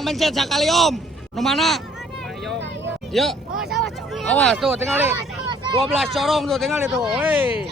yang mencet sekali om. Nu mana? Yuk. Awas tuh tinggal 12 corong tuh tinggal itu. Hei.